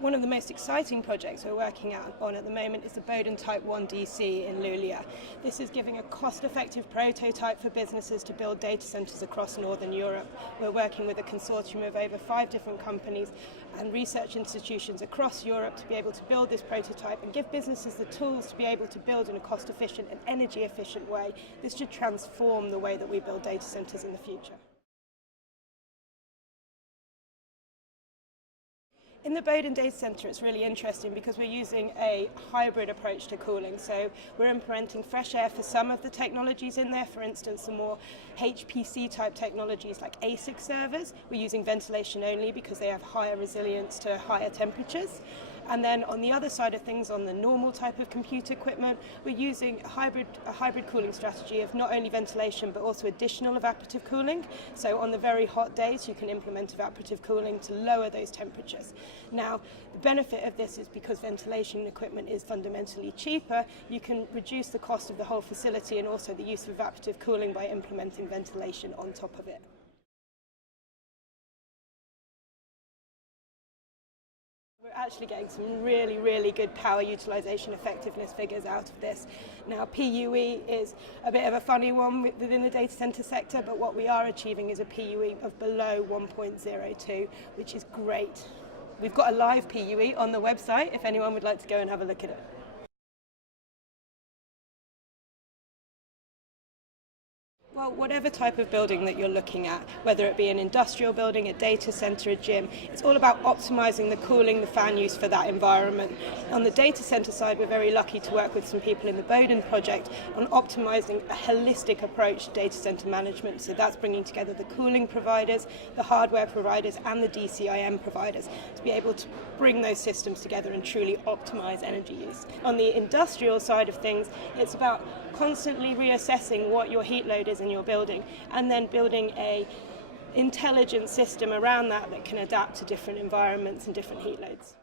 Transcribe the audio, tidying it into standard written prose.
One of the most exciting projects we're working on at the moment is the Bowden Type 1 DC in Luleå. This is giving a cost-effective prototype for businesses to build data centres across Northern Europe. We're working with a consortium of over 5 different companies and research institutions across Europe to be able to build this prototype and give businesses the tools to be able to build in a cost-efficient and energy-efficient way. This should transform the way that we build data centres in the future. In the Bowden data centre, it's really interesting because we're using a hybrid approach to cooling. So we're implementing fresh air for some of the technologies in there. For instance, the more HPC type technologies like ASIC servers, we're using ventilation only because they have higher resilience to higher temperatures. And then on the other side of things, on the normal type of compute equipment, we're using a hybrid cooling strategy of not only ventilation but also additional evaporative cooling. So on the very hot days, you can implement evaporative cooling to lower those temperatures. Now, the benefit of this is because ventilation equipment is fundamentally cheaper, you can reduce the cost of the whole facility and also the use of evaporative cooling by implementing ventilation on top of it. We're actually getting some really good power utilization effectiveness figures out of this. Now, PUE is a bit of a funny one within the data center sector, but what we are achieving is a PUE of below 1.02, which is great. We've got a live PUE on the website if anyone would like to go and have a look at it. Well, whatever type of building that you're looking at, whether it be an industrial building, a data center, a gym, it's all about optimizing the cooling, the fan use for that environment. On the data center side, we're very lucky to work with some people in the Bowden project on optimizing a holistic approach to data center management. So that's bringing together the cooling providers, the hardware providers, and the DCIM providers to be able to bring those systems together and truly optimize energy use. On the industrial side of things, it's about constantly reassessing what your heat load is in your building and then building an intelligent system around that that can adapt to different environments and different heat loads.